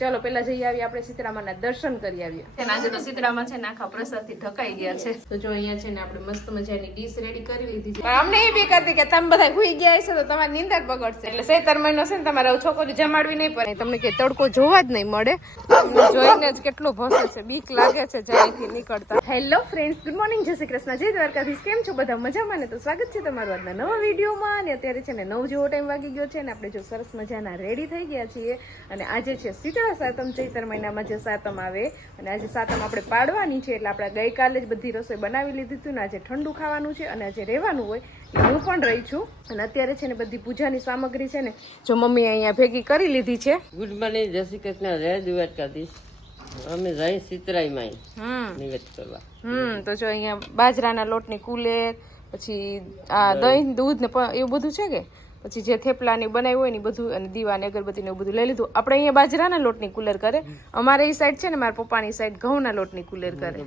ચાલો પેલા જઈ આવીએ આપણે સીતરામાના દર્શન કરી આવીએ. આજે તો સીતરામા છે નાખા પ્રસાદથી ઢકાઈ ગયા છે. તો જો અહીંયા છે ને આપણે મસ્ત મજાની ડીશ રેડી કરી લીધી છે. પણ અમને એ બી કરતી કે તમે બધા ભૂઈ ગયા હશો તો તમારી નીંદર બગડશે. એટલે સૈતર મહિનો છે ને તમારે છોકરી જમાડવી નહીં પડે. તમને કે તડકો જોવા જ નહીં મળે. જોઈને જ કેટલો ભસો છે બીક લાગે છે જ્યાંથી નીકળતા. હેલો ફ્રેન્ડ્સ ગુડ મોર્નિંગ જય શ્રી કૃષ્ણ. જય દ્વારકાધીશ. કેમ છો બધા? મજામાં ને? તો સ્વાગત છે તમારું આજના નવા વિડીયોમાં. અને અત્યારે છે ને નવ જેવો ટાઈમ વાગી ગયો છે ને આપણે જો સરસ મજાના રેડી થઈ ગયા છીએ. અને આજે છે શીતળા સાતમ ચૈતર મહિનામાં જે સાતમ આવે અને આજે સાતમ આપણે પાડવાની છે એટલે આપણે ગઈકાલે જ બધી રસોઈ બનાવી લીધી હતી ને આજે ઠંડુ ખાવાનું છે અને આજે રહેવાનું હોય એટલે હું પણ રહી છું. અને અત્યારે છે ને બધી પૂજાની સામગ્રી છે ને જો મમ્મી અહીંયા ભેગી કરી લીધી છે. ગુડ મોર્નિંગ જય શ્રી કૃષ્ણ જય દ્વારકાધીશ. અમે જઈ સિતરાઈ માં હમ. નિવેદ કરવા. હમ તો જો અહીંયા બાજરાના લોટની કુલેર પછી આ દહીં દૂધ ને એવું બધું છે કે? પછી જે થેપલાની બનાવી હોય ને બધું અને દીવા ને અગરબત્તી ને એવું બધું લઈ લીધું. આપણે અહીંયા બાજરાના લોટની કુલર કરે. અમારે એ સાઈડ છે ને મારા પપ્પાની સાઈડ ઘઉંના લોટની કુલેર કરે.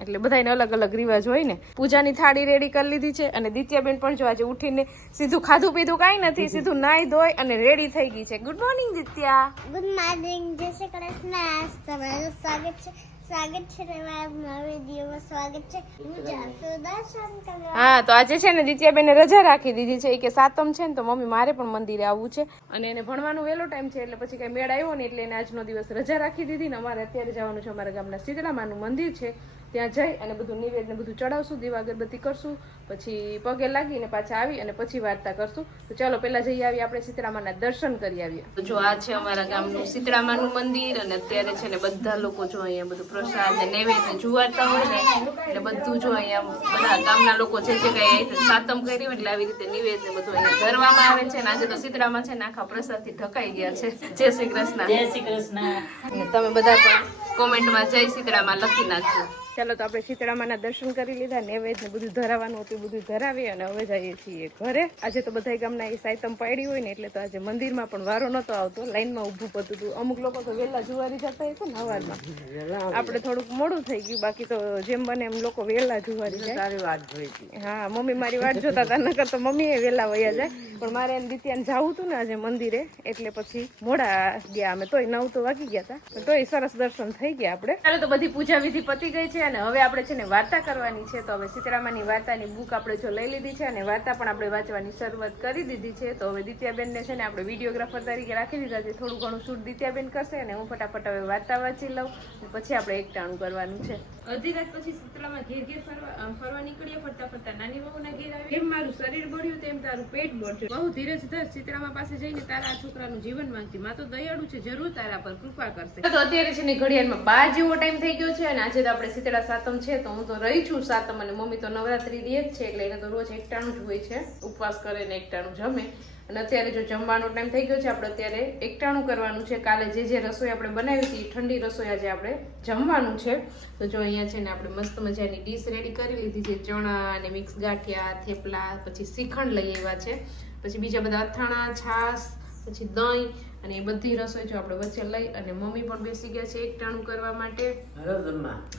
એટલે બધાને અલગ અલગ રિવાજ હોય ને. પૂજાની થાળી રેડી કરી લીધી છે અને દિત્યાબેન પણ જો આજે ઉઠીને સીધું ખાધું પીધું કાંઈ નથી સીધું નાઈ ધોઈ અને રેડી થઈ ગઈ છે. Good morning Ditya. Good morning જય શ્રી કૃષ્ણ. તમારું સ્વાગત છે. સ્વાગત છે તમારા નવા વિડીયોમાં સ્વાગત છે. હું જાસુ દર્શન કરવા. હા તો આજે છે ને દિત્યાબેને રજા રાખી દીધી છે. કે સાતમ છે ને તો મમ્મી મારે પણ મંદિરે આવવું છે. અને એને ભણવાનું વહેલો ટાઈમ છે એટલે પછી કઈ મેળ આવ્યો ને એટલે એને આજનો દિવસ રજા રાખી દીધી ને અમારે અત્યારે જવાનું છે અમારા ગામના શીતળામાનું મંદિર છે. ત્યાં જઈ અને બધું નિવેદ ને બધું ચડાવશું દીવા અગરબત્તી કરશું પછી પગે લાગીને પાછા આવી અને પછી વાર્તા કરશું. તો ચાલો પેલા જઈ આવીએ આપણે સીતરામાના દર્શન કરી આવીએ. જો આ છે અમારા ગામનું સીતરામાનું મંદિર અને અત્યારે છે ને બધા લોકો જો અહીંયા બધું પ્રસાદ ને નૈવેદ્ય જુવારતા હોય ને એટલે બધું જો અહીંયા બધા ગામના લોકો જે જે કઈ સાતમ કરી હોય એટલે આવી રીતે નિવેદ ને બધું અહીંયા ધરવામાં આવે છે. અને આજે તો શીતળામાં છે ને આખા પ્રસાદથી ઢકાઈ ગયા છે. જય શ્રી કૃષ્ણ. જય શ્રી કૃષ્ણ. તમે બધા પણ કોમેન્ટમાં જય શીતળામાં લખી નાખજો. ચાલો તો આપણે શીતળામાના દર્શન કરી લીધા નૈવેદ્ય ને બધું ધરાવવાનું હતું બધું ધરાવી અને હવે જઈએ છીએ ઘરે. આજે તો બધા ગામના એ સાયતમ પાડી હોય ને એટલે તો આજે મંદિરમાં પણ વારો નતો આવતો લાઈનમાં ઊભું પડતું હતું. અમુક લોકો તો વહેલા જુવારી જતા હશે ને હવારમાં આપણે થોડુંક મોડું થઈ ગયું બાકી તો જેમ બને એમ લોકો વહેલા જુવારી જાય. હા મમ્મી મારી વાટ જોતા હતા નકર તો મમ્મી એ વેલા વયા જાય. પણ મારે એમ દિત્યાને જવું હતું ને આજે મંદિરે એટલે પછી મોડા ગયા. અમે તોય નવ તો વાગી ગયા હતા તોય સરસ દર્શન થઈ ગયા આપણે. ચાલો તો બધી પૂજા વિધિ પતી ગઈ છે. અને હવે આપણે છે ને વાર્તા કરવાની છે. તો હવે સીતરામાની વાર્તાની બુક આપણે જો લઈ લીધી છે અને વાર્તા પણ આપણે વાંચવાની શરૂઆત કરી દીધી છે. તો હવે દિત્યાબેનને છે ને આપણે વિડીયોગ્રાફર તરીકે રાખી દીધા છે. થોડું ઘણું શૂટ દિત્યાબેન કરશે અને હું ફટાફટ હવે વાર્તા વાંચી લઉં પછી આપણે એકટાણું કરવાનું છે. અડધી રાત પછી સીતરામાં ઘેર ઘેર ફરવા નીકળ્યા ફરતા ફરતા નાની વહુના ઘેર આવી એમ મારું શરીર બળ્યું તેમ તારું પેટ બળ્યું. બહુ ધીરજ ધર શીતળામાં પાસે જઈને તારા છોકરાનું જીવન માંગતી. માં તો દયાળુ છે જરૂર તારા પર કૃપા કરશે. તો અત્યારે છે ને ઘડિયાળમાં બાર જેવો ટાઈમ થઈ ગયો છે અને આજે તો આપણે શીતળા સાતમ છે તો હું તો રહી છું સાતમ અને મમ્મી તો નવરાત્રી દે જ છે એટલે એને તો રોજ એકટાણું જ હોય છે. ઉપવાસ કરે ને એકટાણું જમે. અને અત્યારે જો જમવાનો ટાઈમ થઈ ગયો છે, આપણે અત્યારે એકટાણું કરવાનું છે. કાલે જે જે રસોઈ આપણે બનાવી હતી ઠંડી રસોઈ આજે આપણે જમવાનું છે. તો જો અહીંયા છે ને આપણે મસ્ત મજાની ડીશ રેડી કરી લીધી છે. ચણા અને મિક્સ ગાંઠિયા, થેપલા, પછી શ્રીખંડ લઈ આવ્યા છે. પછી બીજા બધા અથાણા, છાશ, પછી દહીં અને એ બધી રસોઈ જો આપણે વચ્ચે લઈ અને મમ્મી પણ બેસી ગયા છે એકટાણું કરવા માટે.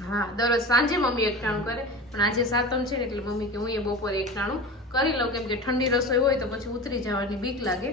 હા દરરોજ સાંજે મમ્મી એકટાણું કરે પણ આજે સાતમ છે ને એટલે મમ્મી કે હું એ બપોરે એકટાણું કરી લઉં કેમ કે ઠંડી રસોઈ હોય તો પછી ઉતરી જવાની બીક લાગે.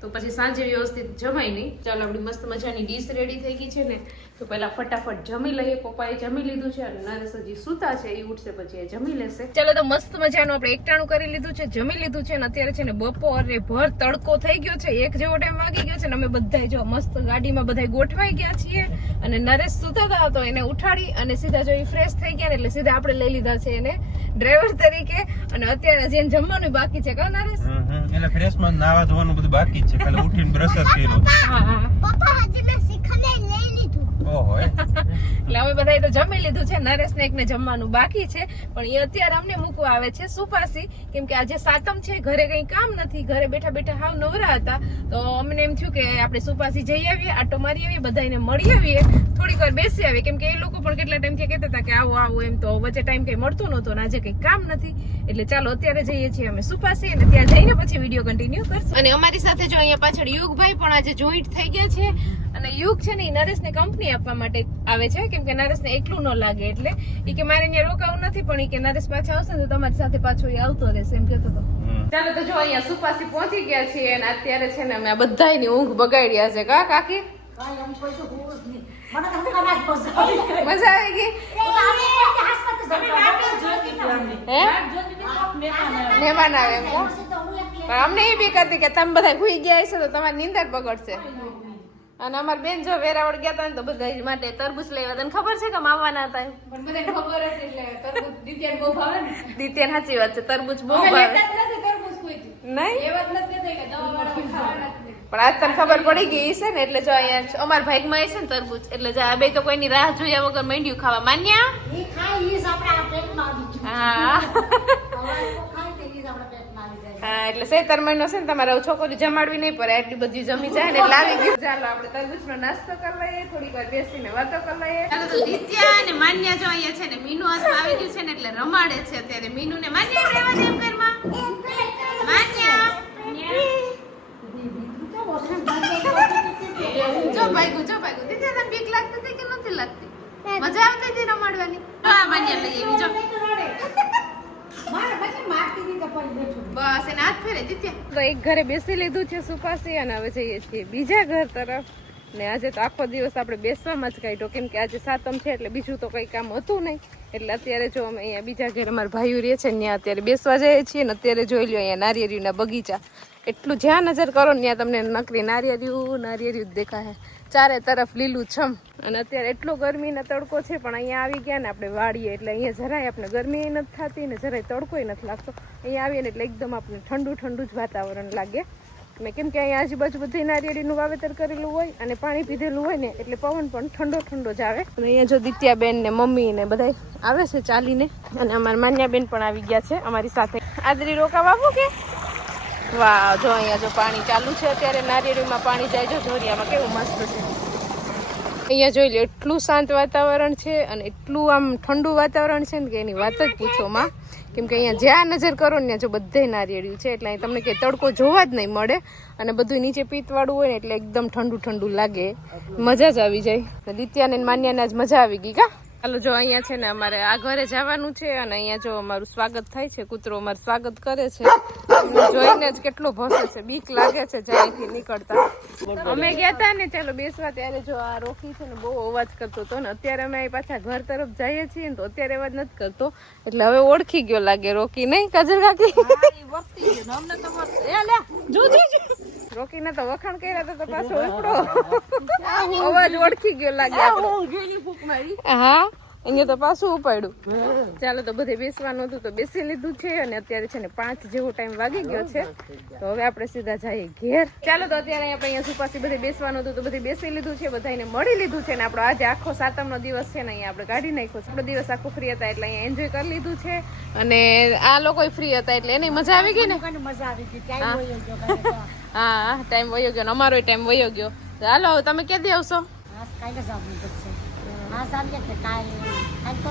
તો પછી સાંજે વ્યવસ્થિત જમાય નહીં. ચાલો આપણી મસ્ત મજાની ડીશ રેડી થઈ ગઈ છે ને. તો પહેલા ફટાફટ જમી લઈએ. પપ્પાએ જમી લીધું છે અને નરેશ હજી સૂતા છે. એ ઉઠશે પછી એ જમી લેશે. ચાલો તો મસ્ત મજાનું આપણે એકટાણું કરી લીધું છે જમી લીધું છે અને અત્યારે છે ને બપોરે ભર તડકો થઈ ગયો છે. એક જેવો ટાઈમ વાગી ગયો છે ને અમે બધા જો મસ્ત ગાડીમાં બધા ગોઠવાઈ ગયા છીએ અને નરેશ સૂતા હતા તો એને ઉઠાડી અને સીધા જો એ ફ્રેશ થઈ ગયા ને એટલે સીધા આપણે લઈ લીધા છે એને ડ્રાઈવર તરીકે. અને અત્યારે જેને જમવાનું બાકી છે કા નરેશ. એટલે ફ્રેશમાં નાવા ધોવાનું બધું બાકી છે. ખાલી ઉઠીને બ્રશ જ કર્યો. પપ્પા, હજી મેં શીખને લઈ. એટલે અમે બધાએ તો જમી લીધું છે નરેશ ને એકને જમવાનું બાકી છે પણ એ અત્યારે અમને મૂકવા આવે છે સુપાસી કેમ કે આજે સાતમ છે ઘરે કઈ કામ નથી ઘરે બેઠા બેઠા હાવ નવરા હતા તો અમને એમ થયું કે આપણે સુપાસી જઈ આવીએ આટો મારી આવીએ બધાને મળી આવીએ થોડીક વાર બેસી આવીએ કેમ કે એ લોકો પણ કેટલા ટાઈમથી કહેતા હતા કે આવો આવો એમ તો વચ્ચે ટાઈમ કંઈ મળતો નહોતો અને આજે કંઈ કામ નથી એટલે ચાલો અત્યારે જઈએ છીએ અમે સુપાસી અને ત્યાં જઈને પછી વીડિયો કન્ટિન્યુ કરશું. અને અમારી સાથે જો અહીંયા પાછળ યુગભાઈ પણ આજે જોઈન્ટ થઈ ગયા છે અને યુગ છે ને નરેશ ને કંપની આપવા માટે આવે છે કેમ કે નરેશ ને એકલું ન લાગે એટલે એ કે મારે અહીંયા રોકાવું નથી પણ એ કે નરેશ પાછા આવશે ને તો તમારી સાથે પાછો એ આવતો રહેશે એમ કહેતો હતો. ચાલો તો જો અહીંયા સુપાસી પહોંચી ગયા છીએ અને અત્યારે છે ને અમે આ બધાયની ઊંઘ બગાડ્યા છે. કા કાકી? મજા આવી ગઈ. મહેમાન આવે. પણ અમને એ બી કરતી કે તમે બધા ભૂઈ ગયા છો તો તમારી નિંદર બગડશે. અને અમાર બેન જો વેરાવળ ગયા હતા ને તો બધા માટે તરબૂચ લેવા તને ખબર છે કે માવાના હતા પણ બધાને ખબર હતી એટલે તરબૂચ દિત્યાને બહુ ભાવે ને. દિત્યાને સાચી વાત છે તરબૂચ બહુ ભાવે. નહીં? પણ આજ તને ખબર પડી ગઈ છે ને એટલે જો અહીંયા અમાર ભાઈ માં છે ને તરબૂચ એટલે જો આ બે તો કોઈની રાહ જોયા વગર માંડ્યું ખાવા. માન્યા? જ. હા હવે લોકો ખાય તો ઈ જ આપણા પેટમાં આવી જાય. હા એટલે સૈતર મહિનો છે ને તમારે છોકરી જમાડવી નહીં પડે એટલી બધી જમી જાય ને લાવી ગયું. ચાલો, આપણે તરબૂચનો નાસ્તો કરી લઈએ, થોડીક વાર બેસીને વાતો કરી લઈએ. ચાલો તો દિત્યા અને માન્યા જો અહીંયા છે ને, મીનુ હાથમાં આવી ગયું છે ને એટલે રમાડે છે અત્યારે. મીનુ ને માન્યા રહેવા દે એમ ઘરમાં. માન્યા. જો ભાઈ જો ભાઈ દિત્યા, તને બીક લાગતી કે નથી લાગતી? મજા આવતી હતી રમાડવાની? હા, માન્યા લઈ આવી બસ એને હાથ ફેરે દિત્યા તો એક ઘરે બેસી લીધું છે સુપાસી અને હવે જઈએ છીએ બીજા ઘર તરફ. ને આજે તો આખો દિવસ આપણે બેસવામાં જ કાઢ્યો. કેમ કે આજે સાતમ છે એટલે બીજું તો કંઈ કામ હતું નહીં. એટલે અત્યારે જો અમે અહીંયા બીજા ઘરે અમારા ભાઈઓ રહે છે ને ત્યાં અત્યારે બેસવા જઈએ છીએ ને અત્યારે જોઈ લો અહીંયા નારિયેરીના બગીચા. એટલું જ્યાં નજર કરો ને ત્યાં તમને નકરી નારિયેર્યું નારિયેર્યું જ દેખાય ચારે તરફ લીલું છમ. અને અત્યારે એટલો ગરમીનો તડકો છે, પણ અહીંયા આવી ગયા ને આપણે વાળીએ, એટલે અહીંયા જરાય આપણે ગરમી નથી થતી ને જરાય તડકોય નથી લાગતો. અહીંયા આવીએ ને એટલે એકદમ આપણે ઠંડુ ઠંડુ જ વાતાવરણ લાગે. મેં કેમ કે અહીંયા આજુબાજુ બધી નારિયેળીનું વાવેતર કરેલું હોય અને પાણી પીધેલું હોય ને એટલે પવન પણ ઠંડો ઠંડો જ આવે. અને અહીંયા જો દિત્યાબેન ને મમ્મી ને બધા આવે છે ચાલીને. અને અમારા માન્યાબેન પણ આવી ગયા છે અમારી સાથે. આદરી રોકાવા આવો કે? વાહ, જો અહીંયા જો પાણી ચાલુ છે, અત્યારે નારિયેળીમાં પાણી જાય, જો જોરિયામાં કેવું મસ્ત છે. અહીંયા જોઈ લો એટલું શાંત વાતાવરણ છે અને એટલું આમ ઠંડુ વાતાવરણ છે ને કે એની વાત જ પૂછો માં. કેમ કે અહીંયા જ્યાં નજર કરો ને ત્યાં જો બધે નારિયેળ્યું છે, એટલે અહીં તમને કે તડકો જોવા જ નહીં મળે અને બધું નીચે પીતવાળું હોય ને એટલે એકદમ ઠંડુ ઠંડુ લાગે. મજા જ આવી જાય. દિત્યાને માન્યાને આજ મજા આવી ગઈ કા? ચાલો જો અહીંયા છે ને અમારે આ ઘરે જવાનું છે અને અહીંયા જો અમારું સ્વાગત થાય છે, કૂતરો અમારું સ્વાગત કરે છે. જોઈને જ કેટલો ભસે છે, બીક લાગે છે જ્યાંથી નીકળતા. અમે ગયા હતા ને, ચાલો બેસવા ત્યારે જો આ રોકી છે ને બહુ અવાજ કરતો હતો ને, અત્યારે અમે પાછા ઘર તરફ જઈએ છીએ ને તો અત્યારે અવાજ નથી કરતો. એટલે હવે ઓળખી ગયો લાગે રોકી નહીં કાજલ કાકી? રોકી ના તો વખાણ કર્યા તો પાછો ઉપડો. અવાજ ઓળખી ગયો લાગે હા અહીંયા તો પાછું ઉપાડ્યું. ચાલો તો બધે બેસવાનું હતું તો બેસી લીધું છે અને અત્યારે છે ને પાંચ જેવો ટાઈમ વાગી ગયો છે. તો હવે આપણે સીધા જઈએ ઘેર. ચાલો તો અત્યારે આપણે અહીંયા સુપાસી બધે બેસવાનું હતું તો બધે બેસી લીધું છે બધાને મળી લીધું છે ને આપણો આજે આખો સાતમનો દિવસ છે ને અહીંયા આપણે કાઢી નાખ્યો છે. આપણો દિવસ આખો ફ્રી હતા એટલે અહીંયા એન્જોય કરી લીધું છે. અને આ લોકો ફ્રી હતા એટલે એને મજા આવી ગઈ ને? મજા આવી ગઈ. હા ટાઈમ વયો ગયો અમારો ટાઈમ વયો ગયો. તો હાલો તમે ક્યાંથી આવશો?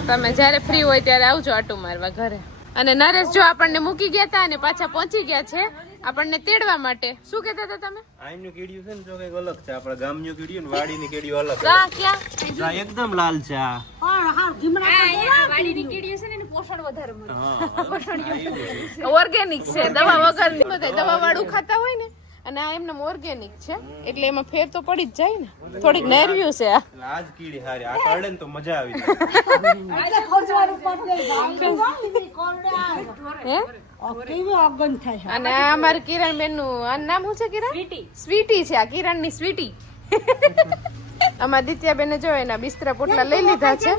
તમે જ્યારે ફ્રી હોય ત્યારે આવજો આટો મારવા ઘરે. અને નરેશ જો આપણને મૂકી ગયા હતા અને પાછા પહોંચી ગયા છે આપણને તેડવા માટે. શું કહેતા હતા તમે? આઈનું કીડિયું છે ને જો કંઈક અલગ છે. આપણા ગામનું કીડિયું ને વાડીની કીડિયું અલગ છે. કા ક્યાં? એકદમ લાલ છે આ. પણ હા ધીમડા ઓર્ગેનિક છે દવા વગર દવા વાળું ખાતા હોય ને અને આ એમને ઓર્ગેનિક છે. એટલે એમાં ફેર તો પડી જ જાય ને. થોડીક નેરવ્યું છે આ. આજ કીડી હારી. આ કરડે ને તો મજા આવી જાય. ખોજવાનું પડે કોરડા હે? અને આ અમારી કિરણ બેનનું આ નામ શું છે કિરણ? સ્વીટી. સ્વીટી છે આ કિરણની સ્વીટી. અમારા દિત્યા બેને જો એના બિસ્તરા પોટલા લઈ લીધા છે.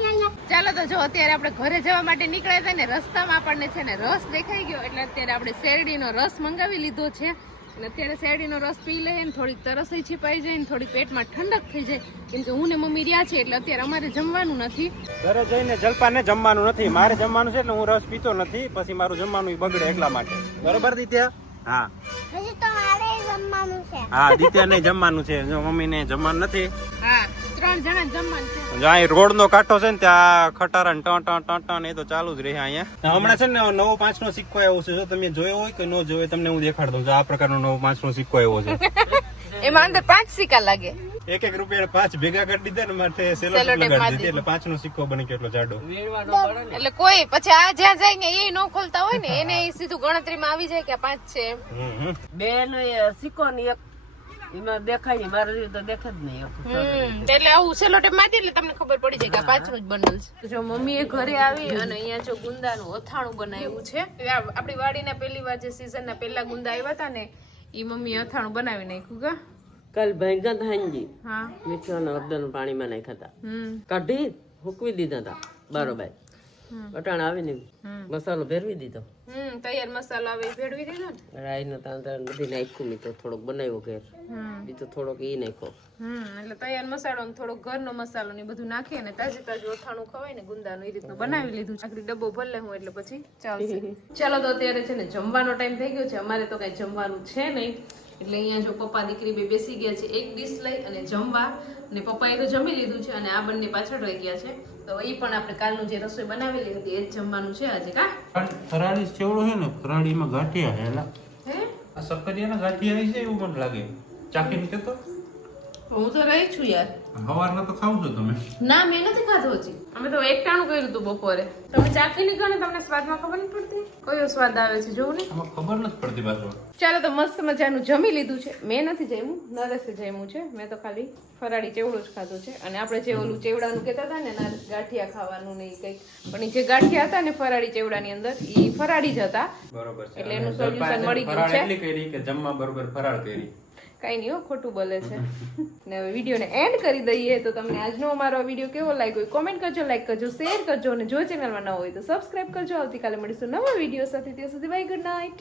ચાલો તો જો અત્યારે આપણે ઘરે જવા માટે નીકળ્યા હતા ને રસ્તામાં આપણને છે ને રસ દેખાઈ ગયો. એટલે અત્યારે આપણે શેરડીનો રસ મંગાવી લીધો છે. અને અત્યારે શેરડીનો રસ પી લઈએ ને થોડીક તરસઈ છીપાઈ જાય ને થોડી પેટમાં ઠંડક થઈ જાય. કેમ કે હું ને મમ્મી રહ્યા છે એટલે અત્યારે અમારે જમવાનું નથી. ઘરે જઈને જલપાને જમવાનું નથી. મારે જમવાનું છે એટલે હું રસ પીતો નથી. પછી મારું જમવાનું બગડે એટલા માટે. બરોબર દીત્યા? હા. હજી તો મારે જમવાનું છે. હા દીત્યા ને જમવાનું છે. જો મમ્મી ને જમવાનું નથી. હા. ત્રણ જણા જમવાનું છે. જો અહીં રોડ નો કાંઠો છે ને ત્યાં ખટારા ટણ ટણ ટણ ટણ એ તો ચાલુ જ રહે અહીંયા. હમણાં છે ને નવો પાંચ નો સિક્કો આવ્યો છે. જો તમે જોયો હોય કે ન જોયો તમને હું દેખાડ દઉં આ પ્રકારનો નવો પાંચ નો સિક્કો આવ્યો છે. એમાં અંદર પાંચ સિક્કા લાગે. એક એક રૂપિયા પાંચ ભેગા કરી દીધા ને માથે સેલો લગાડી દીધી. એટલે પાંચ નો સિક્કો બની ગયો એટલો જાડો. વેડવાનો પડે ને એટલે કોઈ પછી આ જ્યાં જાય ને એ નો ખોલતા હોય ને એને સીધું સીધું ગણતરીમાં આવી જાય કે પાંચ છે. બે નો એ સિક્કો ને એક એમાં દેખાય મારે તો દેખે જ નહીં એટલે આવું સેલો ટેપ મારી એટલે તમને ખબર પડી જાય કે આ પાછળનું જ બંડલ છે. જો મમ્મીએ ઘરે આવી અને અહીંયા જો ગુંદાનું અથાણું બનાવ્યું છે. આપણી વાડીના પહેલી વાર જે સિઝનના પહેલા ગુંદા આવ્યા હતા ને એ મમ્મીએ અથાણું બનાવી નાખ્યું કા? કાલ ભાંગા થાંજી. હા. મીઠું અને હળદરનું પાણીમાં નાખ્યા હતા. કાઢી મૂકવી દીધા હતા. બરોબર. અટાણ આવીને મસાલો ભેરવી દીધો. હમ તૈયાર મસાલો આવે ભેળવી દીધો ને? રાઈનો તાંતર બધી નાખ્યું મેં તો થોડોક બનાવ્યો ઘેર. બીજો થોડોક ઈ નાખ્યો. હમ એટલે તૈયાર મસાલો ને થોડો ઘરનો મસાલો ને બધું નાખીએ ને તાજે તાજું અથાણું ખવાય ને ગુંદાનું એ રીતનું બનાવી લીધું આખરી ડબ્બો ભલે હું એટલે પછી ચાલશે. ચાલો તો અત્યારે છે ને જમવાનો ટાઈમ થઈ ગયો છે. અમારે તો કઈ જમવાનું છે નહીં. એટલે અહીંયા જો પપ્પા દીકરી બે બેસી ગયા છે. એક ડીશ લઈ અને જમવા. અને પપ્પાએ તો જમી લીધું છે અને આ બંને પાછળ રહી ગયા છે. તો એ પણ આપણે કાલનું જે રસોઈ બનાવેલી હતી એ જ જમવાનું છે આજે કા? ફરાળી ચેવડો છે ને ફરાળીમાં ગાંઠિયા હેલા. હે? આ સક્કરિયાના ગાંઠિયા આવી છે એવું મને લાગે. ચાખીને કેતો? હું તો રહી છું યાર. હવારના તો ખાવ છો તમે. ના મેં નથી ખાધો હજી. અમે તો એકટાણું કર્યું હતું બપોરે. તમે ચાખી લીધો ને તમને સ્વાદમાં ખબર નથી પડતી? કયો સ્વાદ આવે છે જોવું ને? ખબર નથી પડતી પાછો. ચાલો તો મસ્ત મજાનું જમી લીધું છે. મેં નથી જમ્યું નરેશે જમ્યું છે. મેં તો ખાલી ફરાળી ચેવડો જ ખાધો છે. અને આપણે જે ઓલું ચેવડાનું કહેતા હતા ને નરેશ ગાંઠિયા ખાવાનું ને કંઈક. પણ એ જે ગાંઠિયા હતા ને ફરાળી ચેવડાની અંદર એ ફરાળી જ હતા. બરોબર એટલે એનું સોલ્યુશન મળી ગયું છે. કે જમવા બરોબર ફરાળ કરી. કઈ નહીં ખોટું બોલે છે. ને હવે વિડીયોને એન્ડ કરી દઈએ તો તમને આજનો અમારો વીડિયો કેવો લાગ્યો કોમેન્ટ કરજો લાઈક કરજો શેર કરજો અને જો ચેનલમાં ન હોય તો સબસ્ક્રાઈબ કરજો. આવતીકાલે મળીશું નવા વીડિયો સાથે. ત્યાં સુધી બાય ગુડ નાઇટ